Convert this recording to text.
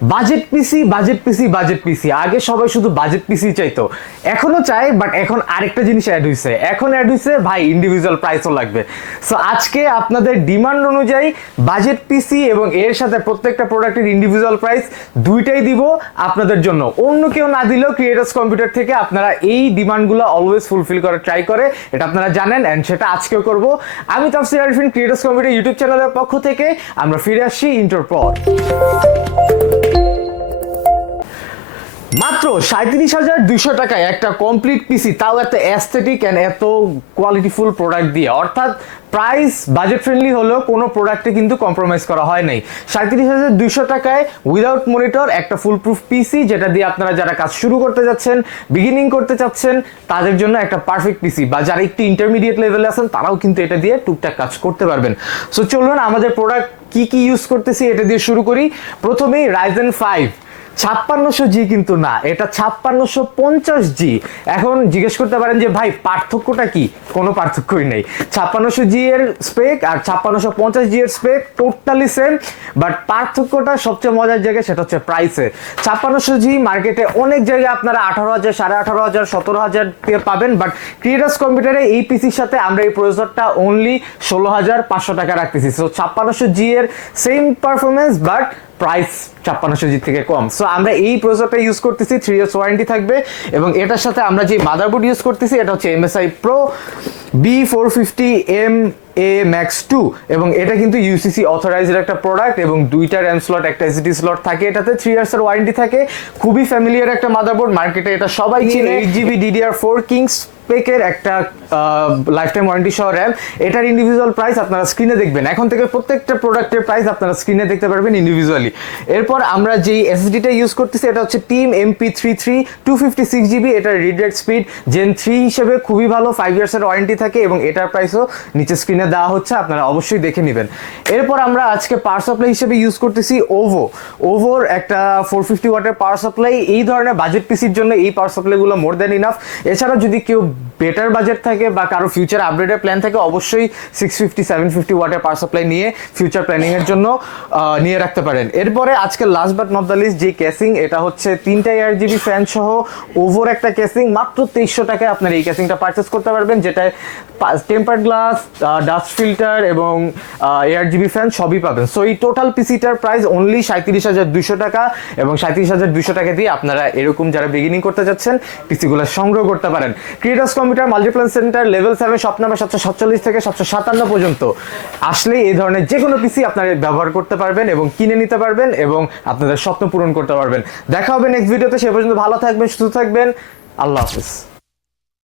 Budget পিসি budget পিসি budget পিসি, আগে সবাই শুধু বাজেট পিসি চাইতো, এখনো চাই, বাট এখন আরেকটা জিনিস অ্যাড হয়েছে, ভাই ইন্ডিভিজুয়াল প্রাইসও লাগবে। সো আজকে আপনাদের ডিমান্ড অনুযায়ী বাজেট পিসি এবং এর সাথে প্রত্যেকটা প্রোডাক্টের ইন্ডিভিজুয়াল প্রাইস দুইটাই দিব আপনাদের জন্য। অন্য কেউ না দিলেও ক্রিয়েটার্স কম্পিউটার থেকে আপনারা এই ডিমান্ডগুলো অলওয়েজ ফুলফিল করার ট্রাই করে, এটা আপনারা জানেন, এন্ড সেটা আজকেও করব। আমি তাফসীর আরিফিন, ক্রিয়েটার্স কম্পিউটার ইউটিউব চ্যানেলের পক্ষ থেকে আমরা ফিরে আসছি ইন্টার পর। মাত্র ৩৭,২০০ টাকায় একটা কমপ্লিট পিসি, তাও এত অ্যাস্থেটিক অ্যান্ড এত কোয়ালিটিফুল প্রোডাক্ট দিয়ে, অর্থাৎ প্রাইস বাজেট ফ্রেন্ডলি হলেও কোনো প্রোডাক্টে কিন্তু কম্প্রোমাইজ করা হয় নাই। ৩৭,২০০ টাকায় উইদাউট মনিটর একটা ফুল প্রুফ পিসি, যেটা দিয়ে আপনারা যারা কাজ শুরু করতে যাচ্ছেন, বিগিনিং করতে চাচ্ছেন, তাদের জন্য একটা পারফেক্ট পিসি, বা যারা একটু ইন্টারমিডিয়েট লেভেলে আছেন তারাও কিন্তু এটা দিয়ে টুকটাক কাজ করতে পারবেন। সো চলুন আমাদের প্রোডাক্ট কি কি ইউজ করতেছি এটা দিয়ে শুরু করি। প্রথমেই Ryzen 5 5600G, কিন্তু না, এটা 5650G। এখন জিজ্ঞেস করতে পারেন যে ভাই পার্থক্যটা কি? কোনো পার্থক্যই নেই। 5600G এর স্পেক আর 5650G এর স্পেক টোটালি সেম, বাট পার্থক্যটা সবচেয়ে মজার জায়গায়, সেটা হচ্ছে প্রাইসে। 5600G মার্কেটে অনেক জায়গায় আপনারা 18,000, 18,500, 17,000 দিয়ে পাবেন, বাট ক্রিয়েটার্স কম্পিউটারে এই পিসির সাথে আমরা এই প্রসেসরটা অনলি 16,500 টাকা রাখতেছি। সো 5600G এর same performance, but price 5600G থেকে কম। সো আমরা এই প্রসেসরটা ইউজ করতেছি, 3 ইয়ার্স ওয়ারেন্টি থাকবে, এবং এটার সাথে আমরা যে মাদারবোর্ড ইউজ করতেছি এটা হচ্ছে MSI Pro B450MA Max 2, এবং এটা কিন্তু UCC অথরাইজড একটা প্রোডাক্ট, এবং দুইটা র্যাম স্লট, একটা এসএসডি স্লট থাকে এটাতে, 3 ইয়ার্স এর ওয়ারেন্টি থাকে। খুবই ফ্যামিলিয়ার একটা মাদারবোর্ড, মার্কেটে এটা সবাই চিনে। 8GB DDR4 কিংস স্পেকের একটা লাইফ টাইম ওয়ারেন্টি সহ র্যাম। এটার ইন্ডিভিজুয়াল প্রাইস আপনারা স্ক্রিনে দেখবেন, এখন থেকে প্রত্যেকটা প্রোডাক্টের প্রাইস আপনারা স্ক্রিনে দেখতে পারবেন ইন্ডিভিজুয়ালি। এরপর আমরা যেই এসএসডিটা ইউজ করতেছি এটা হচ্ছে টিম MP33 256GB, এটার রিড রাইট স্পিড Gen 3 হিসেবে খুবই ভালো, 5 ইয়ার্স এর ওয়ারেন্টি থাকে, এবং এটার প্রাইসও নিচে স্ক্রিনে দেওয়া হচ্ছে, আপনারা অবশ্যই দেখে নেবেন। এরপর আমরা আজকে পাওয়ার সাপ্লাই হিসেবে ইউজ করতেছি ওভোর একটা 450 ওয়াটের পাওয়ার সাপ্লাই। এই ধরনের বাজেট পিসির জন্য এই পাওয়ার সাপ্লাইগুলো মোর দ্যান ইনাফ। এছাড়া যদি কেউ বেটার বাজেট থাকে বা কারো ফিউচার আপগ্রেডের প্ল্যান থাকে, অবশ্যই 650 750 ওয়াটের পাওয়ার সাপ্লাই নিয়ে ফিউচার প্ল্যানিং এর জন্য নিয়ে রাখতে পারেন। এরপরে আজকে last but not the least যে কেসিং, এটা হচ্ছে 3টা ARGB ফ্যান সহ ওভোর একটা কেসিং। মাত্র 2300 টাকায় আপনার এই কেসিংটা পারচেস করতে পারবেন, যেটায় টেম্পার্ড গ্লাস, ডাস্ট ফিল্টার এবং ARGB ফ্যান সবই পাবেন। সো এই টোটাল পিসিটার প্রাইস অনলি 37,200 টাকা, এবং 37,200 টাকা দিয়ে আপনারা এরকম যারা বিগিনিং করতে যাচ্ছেন পিসিগুলো সংগ্রহ করতে পারেন। Creators computer Multiplan centre level 7 shop number 747 থেকে 757 পর্যন্ত আসলে এই ধরনের যে কোনো পিসি আপনারা ব্যবহার করতে পারবেন এবং কিনে নিতে পারবেন, এবং আপনাদের স্বপ্ন পূরণ করতে পারবেন। দেখা হবে নেক্সট ভিডিওতে, সে পর্যন্ত ভালো থাকবেন, সুস্থ থাকবেন, আল্লাহ হাফেজ।